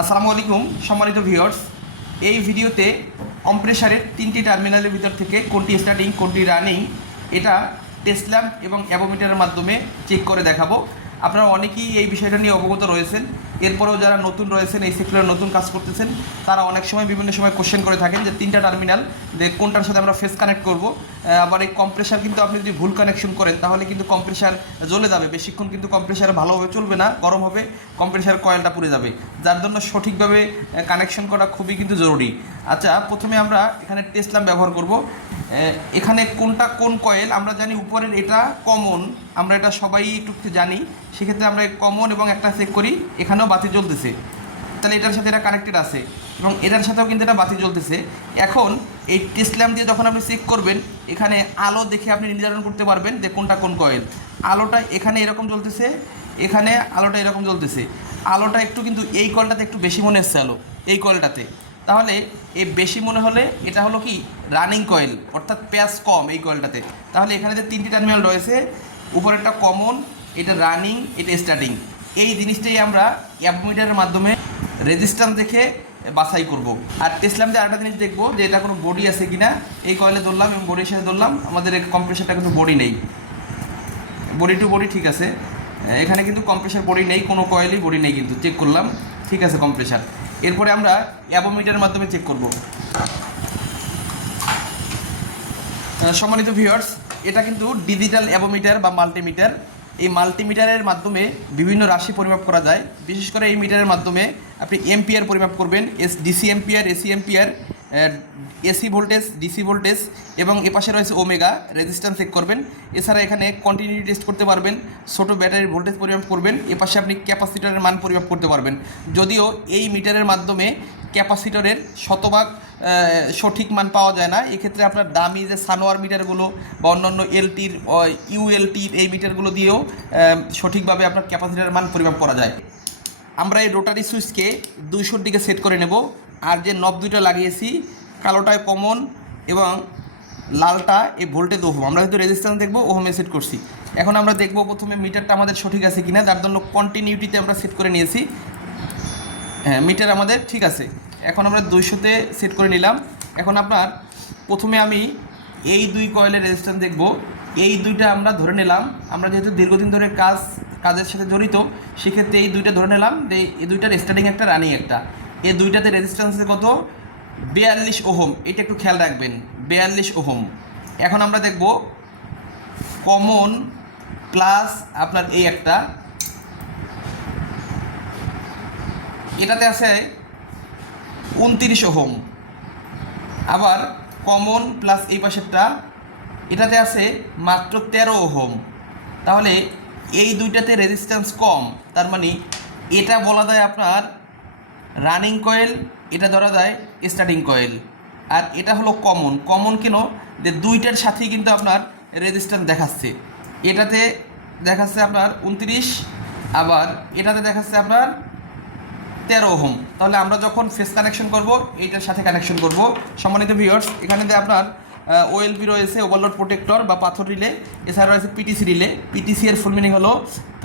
আসসালামু আলাইকুম, সম্মানিত ভিউয়ার্স এই ভিডিওতে কম্প্রেসারের তিনটি টার্মিনালের ভিতর থেকে কোনটি স্টার্টিং কোনটি রানিং এটা টেস্ট ল্যাম্প এবং অ্যাবোমিটারের মাধ্যমে চেক করে দেখাবো। আপনারা অনেকেই এই বিষয়টা নিয়ে অবগত রয়েছেন। এরপরেও যারা নতুন রয়েছেন, এই সেক্টরে নতুন কাজ করতেছেন, তারা অনেক সময় বিভিন্ন সময় কোশ্চেন করে থাকেন যে তিনটা টার্মিনাল, যে কোনটার সাথে আমরা ফেস কানেক্ট করব। আবার এই কম্প্রেসার কিন্তু আপনি যদি ভুল কানেকশন করেন, তাহলে কিন্তু কম্প্রেসার জ্বলে যাবে। বেশিক্ষণ কিন্তু কম্প্রেসার ভালোভাবে চলবে না, গরম হবে কম্প্রেসার কয়েলটা পুড়ে যাবে। যার জন্য সঠিকভাবে কানেকশন করা খুবই কিন্তু জরুরি। আচ্ছা প্রথমে আমরা এখানে টেস্ট ল্যাম্প ব্যবহার করব। এখানে কোনটা কোন কয়েল আমরা জানি উপরের এটা কমন আমরা এটা সবাই একটু জানি। সেক্ষেত্রে আমরা কমন এবং একটা চেক করি, এখানেও বাতি জ্বলতেছে। তাহলে এটার সাথে এটা কানেক্টেড আছে এবং এটার সাথেও কিন্তু এটা বাতি জ্বলতেছে। এখন এই টেস্ট দিয়ে যখন আপনি চেক করবেন, এখানে আলো দেখে আপনি নির্ধারণ করতে পারবেন যে কোনটা কোন কয়েল আলোটা এখানে এরকম জ্বলতেছে, এখানে আলোটা এরকম জ্বলতেছে। আলোটা একটু কিন্তু এই কলটাতে একটু বেশি মনে হচ্ছে আলো, এই কলটাতে তাহলে এ বেশি মনে হলে এটা হলো কি? রানিং কয়েল অর্থাৎ প্যাস কম এই কয়েলটাতে তাহলে এখানে যে তিনটি টার্মিনাল রয়েছে, উপরেরটা কমন এটা রানিং এটা স্টার্টিং এই জিনিসটাই আমরা অ্যাপমিটারের মাধ্যমে রেজিস্ট্যান্স দেখে বাছাই করব। আর টেসলাম দিয়ে আরেকটা জিনিস দেখব যে এটা কোনো বডি আছে কিনা। এই কয়েলে ধরলাম এবং বডির সাথে ধরলাম, আমাদের কম্প্রেসারটা কিন্তু বডি নেই। বডি টু বডি ঠিক আছে। এখানে কিন্তু কম্প্রেসার বডি নেই, কোনো কয়েলই বডি নেই কিন্তু। চেক করলাম, ঠিক আছে কম্প্রেসার এরপরে আমরা অ্যাবোমিটারের মাধ্যমে চেক করব। সম্মানিত ভিউয়ার্স এটা কিন্তু ডিজিটাল অ্যাবোমিটার বা মাল্টিমিটার এই মাল্টিমিটারের মাধ্যমে বিভিন্ন রাশি পরিমাপ করা যায়। বিশেষ করে এই মিটারের মাধ্যমে আপনি এমপিআর পরিমাপ করবেন S DC MPR AC MPR AC voltage DC voltage এবং এপাশে রয়েছে ওমেগা রেজিস্ট্যান্স চেক করবেন। এছাড়া এখানে কন্টিনিউটি টেস্ট করতে পারবেন, ছোটো ব্যাটারির ভোল্টেজ পরিমাপ করবেন এপাশে আপনি ক্যাপাসিটারের মান পরিমাপ করতে পারবেন। যদিও এই মিটারের মাধ্যমে ক্যাপাসিটরের শতভাগ সঠিক মান পাওয়া যায় না। এক্ষেত্রে আপনার দামি যে সানোয়ার মিটারগুলো বা অন্যান্য এলটির ইউএলটির এই মিটারগুলো দিয়েও সঠিকভাবে আপনার ক্যাপাসিটরের মান পরিমাপ করা যায়। আমরা এই রোটারি সুইচকে দুইশোর দিকে সেট করে নেব। আর যে নব দুইটা লাগিয়েছি, কালোটায় কমন এবং লালটা এই ভোল্টেজ ওহম। আমরা হয়তো রেজিস্ট্যান্স দেখব, ওহমে সেট করছি। এখন আমরা দেখব প্রথমে মিটারটা আমাদের সঠিক আছে কিনা, যার জন্য কন্টিনিউটিতে আমরা সেট করে নিয়েছি। হ্যাঁ মিটার আমাদের, ঠিক আছে। এখন আমরা দুইশোতে সেট করে নিলাম। এখন আপনার প্রথমে আমি এই দুই কয়েলের রেজিস্ট্যান্স দেখব। এই দুইটা আমরা ধরে নিলাম। আমরা যেহেতু দীর্ঘদিন ধরে কাজ, কাজের সাথে জড়িত, সেক্ষেত্রে এই দুইটা ধরে নিলাম। যে এই দুইটার স্টার্টিং একটা রানিং একটা। এই দুইটাতে রেজিস্ট্যান্স কত? বিয়াল্লিশ ওহম। এটা একটু খেয়াল রাখবেন। বিয়াল্লিশ ওহম। এখন আমরা দেখব কমন প্লাস আপনার এই একটা। এটাতে আছে উনতিরিশ ওহম। আবার কমন প্লাস এই পাশেরটা, এটাতে আছে মাত্র তেরো ওহম। তাহলে এই দুইটাতে রেজিস্ট্যান্স কম, তার মানে এটা বলা যায় আপনার রানিং কয়েল এটা ধরা যায় স্টার্টিং কয়েল আর এটা হলো কমন কমন কেন? যে দুইটার সাথেই কিন্তু আপনার রেজিস্ট্যান্স দেখাচ্ছে। এটাতে দেখাচ্ছে আপনার উনত্রিশ, আবার এটাতে দেখাচ্ছে আপনার তেরো ওহম। তাহলে আমরা যখন ফেস কানেকশন করব, এইটার সাথে কানেকশন করব। সম্মানিত ভিউয়ার্স এখানে আপনার ওএলপি রয়েছে ওভারলোড প্রোটেক্টর বা পাথর রিলে এছাড়া রয়েছে পিটিসি রিলে পিটিসি এর ফুল মিনিং হলো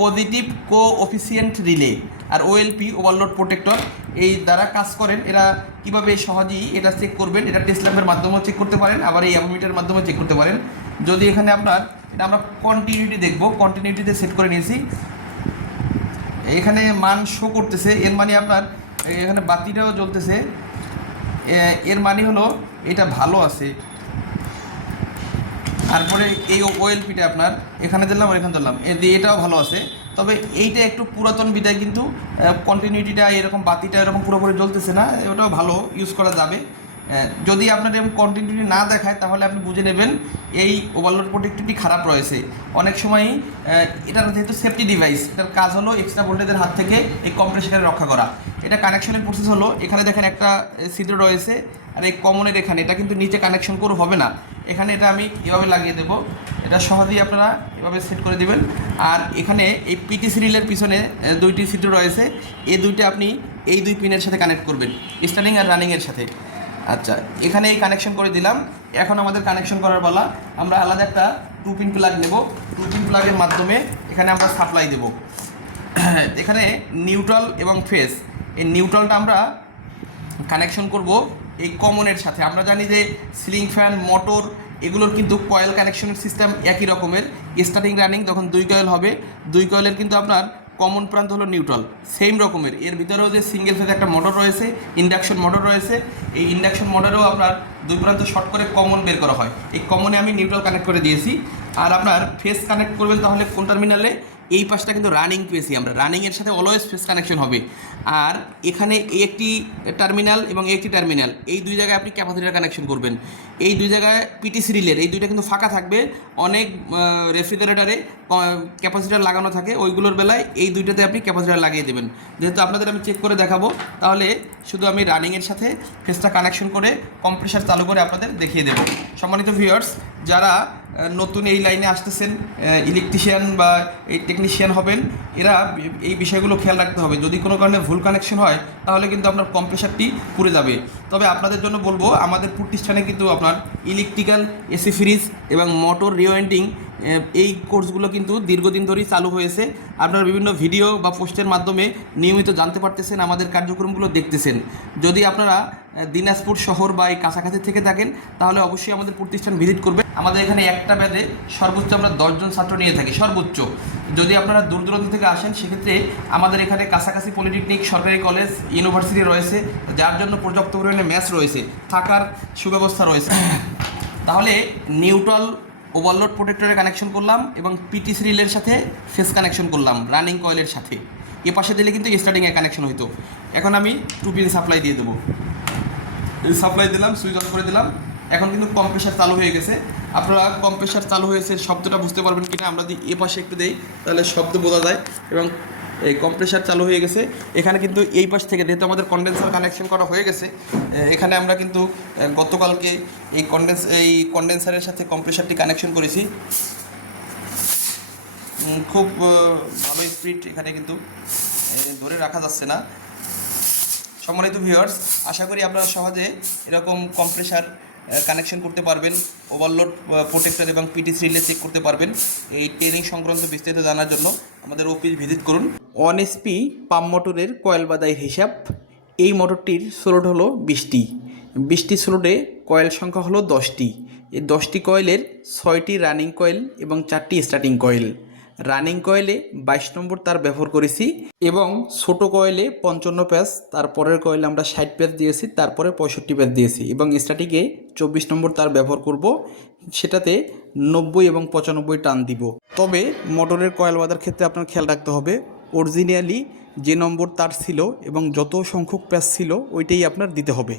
পজিটিভ কো অফিসিয়েন্ট রিলে আর ওএলপি ওভারলোড প্রোটেক্টর এই দ্বারা কাজ করেন। এরা কীভাবে সহজেই এটা চেক করবেন, এটা টেস্ট ল্যাম্পের মাধ্যমেও চেক করতে পারেন, আবার এই অ্যামোমিটার মাধ্যমে চেক করতে পারেন। যদি এখানে আপনার, এটা আমরা কন্টিনিউটি দেখব কন্টিনিউটিতে সেট করে নিয়েছি। এখানে মান শো করতেছে, এর মানে আপনার এখানে বাতিটাও জ্বলতেছে। এর মানে হলো এটা ভালো আছে। তারপরে এই ওএলপিটা আপনার, এখানে দিলাম এখানে দিলাম এটাও ভালো আছে। তবে এইটা একটু পুরাতন বিদায় কিন্তু কন্টিনিউটিটা এরকম বাতিটা এরকম পুরোপুরি জ্বলতেছে না, ওটাও ভালো ইউজ করা যাবে। যদি আপনার এরকম কন্টিনিউটি না দেখায় তাহলে আপনি বুঝে নেবেন এই ওভারলোড প্রোটেক্টিভটি খারাপ রয়েছে। অনেক সময়ই আহ, এটার যেহেতু সেফটি ডিভাইস এটার কাজ হলো এক্সট্রা ভোল্টেজের হাত থেকে এই কম্প্রেসারে রক্ষা করা। এটা কানেকশনের প্রসেস হলো এখানে দেখেন একটা ছিদ্র রয়েছে আর এই কমনের এখানে এটা কিন্তু নিচে কানেকশন করে হবে না। এখানে এটা আমি এভাবে লাগিয়ে দেবো। এটা সহজেই আপনারা এভাবে সেট করে দিবেন। আর এখানে এই পিটি সিরিলের পিছনে দুইটি ছিদ্র রয়েছে। এই দুইটা আপনি এই দুই পিনের সাথে কানেক্ট করবেন স্টার্টিং আর রানিংয়ের সাথে। আচ্ছা এখানে এই কানেকশন করে দিলাম। এখন আমাদের কানেকশন করার বেলা আমরা আলাদা একটা টু পিন প্লাগ নেব। টু পিন প্লাগের মাধ্যমে এখানে আমরা সাপ্লাই দেব। এখানে নিউট্রাল এবং ফেস এই নিউট্রালটা আমরা কানেকশন করব এই কমনের সাথে। আমরা জানি যে সিলিং ফ্যান মোটর এগুলোর কিন্তু কয়েল কানেকশনের সিস্টেম একই রকমের। স্টার্টিং রানিং তখন দুই কয়েল হবে, দুই কয়েলের কিন্তু আপনার কমন প্রান্ত হলো নিউট্রাল সেম রকমের। এর ভিতরেও যে সিঙ্গেল ফেজ একটা মোটর রয়েছে ইন্ডাকশন মোটর রয়েছে, এই ইন্ডাকশন মোটরেও আপনার দুই প্রান্ত শর্ট করে কমন বের করা হয়। এই কমনে আমি নিউট্রাল কানেক্ট করে দিয়েছি। আর আপনার ফেস কানেক্ট করবেন তাহলে কোন টার্মিনালে এই পাশটা কিন্তু রানিং পেয়েছি আমরা। রানিংয়ের সাথে অলওয়েজ ফেস কানেকশন হবে। আর এখানে এই একটি টার্মিনাল এবং একটি টার্মিনাল এই দুই জায়গায় আপনি ক্যাপাসিটার কানেকশন করবেন। এই দুই জায়গায় পিটিসি রিলের এই দুইটা কিন্তু ফাঁকা থাকবে। অনেক রেফ্রিজারেটারে ক্যাপাসিটার লাগানো থাকে। ওইগুলোর বেলায় এই দুইটাতে আপনি ক্যাপাসিটার লাগিয়ে দেবেন। যেহেতু আপনাদের আমি চেক করে দেখাবো, তাহলে শুধু আমি রানিংয়ের সাথে ফেসটা কানেকশন করে কম্প্রেসার চালু করে আপনাদের দেখিয়ে দেবো। সম্মানিত ভিউয়ার্স যারা নতুন এই লাইনে আসতেছেন ইলেকট্রিশিয়ান বা এই টেকনিশিয়ান হবেন। এরা এই বিষয়গুলো খেয়াল রাখতে হবে। যদি কোনো কারণে ভুল কানেকশন হয়, তাহলে কিন্তু আপনার কম্প্রেসারটি পুড়ে যাবে। তবে আপনাদের জন্য বলব, আমাদের প্রতিষ্ঠানে কিন্তু আপনার ইলেকট্রিক্যাল এসি ফ্রিজ এবং মোটর রিওয়েন্টিং এই কোর্সগুলো কিন্তু দীর্ঘদিন ধরেই চালু হয়েছে। আপনারা বিভিন্ন ভিডিও বা পোস্টের মাধ্যমে নিয়মিত জানতে পারতেছেন, আমাদের কার্যক্রমগুলো দেখতেছেন। যদি আপনারা দিনাজপুর শহর বা এই কাছাকাছি থেকে থাকেন, তাহলে অবশ্যই আমাদের প্রতিষ্ঠান ভিজিট করবেন। আমাদের এখানে একটা ব্যাধে সর্বোচ্চ আমরা দশজন ছাত্র নিয়ে থাকি, সর্বোচ্চ। যদি আপনারা দূর দূরান্ত থেকে আসেন, সেক্ষেত্রে আমাদের এখানে কাছাকাছি পলিটেকনিক, সরকারি কলেজ, ইউনিভার্সিটি রয়েছে, যার জন্য পর্যাপ্ত পরিমাণে ম্যাচ রয়েছে, থাকার সুব্যবস্থা রয়েছে। তাহলে নিউট্রাল ওভারলোড প্রোটেক্টরে কানেকশন করলাম এবং পিটি সিরিলের সাথে ফেস কানেকশন করলাম রানিং কয়েলের সাথে। এ পাশে দিলে কিন্তু স্টার্টিংয়ে কানেকশন হইতো। এখন আমি টু পিন সাপ্লাই দিয়ে দেবো। সাপ্লাই দিলাম সুইচ অফ করে দিলাম। এখন কিন্তু কম্প্রেসার চালু হয়ে গেছে। আপনারা কম্প্রেসার চালু হয়েছে শব্দটা বুঝতে পারবেন কিনা, আমরা যদি এ পাশে একটু দেই, তাহলে শব্দ বোঝা যায় এবং এই কম্প্রেসার চালু হয়ে গেছে। এখানে কিন্তু এই পাশ থেকে যেহেতু আমাদের কন্ডেন্সার কানেকশন করা হয়ে গেছে এখানে আমরা কিন্তু গতকালকে এই কন্ডেন্স এই কন্ডেন্সারের সাথে কম্প্রেসারটি কানেকশন করেছি। খুব ভালো স্পিড এখানে কিন্তু ধরে রাখা যাচ্ছে না। সম্মানিত ভিউয়ার্স আশা করি আপনারা সহজে এরকম কম্প্রেসার কানেকশন করতে পারবেন ওভারলোড প্রোটেক্টর এবং পিটি রিলে চেক করতে পারবেন এই ট্রেনিং সংক্রান্ত বিস্তারিত জানার জন্য আমাদের অফিস ভিজিট করুন। ওয়ান এসপি পাম্প মোটরের কয়েল বাদাইয়ের হিসাব, এই মোটরটির স্লোট হলো বিশটি। বিশটি স্লোটে কয়েল সংখ্যা হলো দশটি। এই দশটি কয়েলের ছয়টি রানিং কয়েল এবং চারটি স্টার্টিং কয়েল রানিং কয়েলে বাইশ নম্বর তার ব্যবহার করেছি এবং ছোট কয়েলে পঞ্চান্ন প্যাচ তারপরের কয়েলে আমরা ষাট প্যাচ দিয়েছি, তারপরে পঁয়ষট্টি প্যাচ দিয়েছি এবং স্টার্টিংয়ে চব্বিশ নম্বর তার ব্যবহার করব। সেটাতে নব্বই এবং পঁচানব্বই টান দিব। তবে মোটরের কয়েল বাঁধার ক্ষেত্রে আপনার খেয়াল রাখতে হবে অরিজিনালি যে নম্বর তার ছিল এবং যত সংখ্যক প্যাচ ছিল, ওইটাই আপনার দিতে হবে।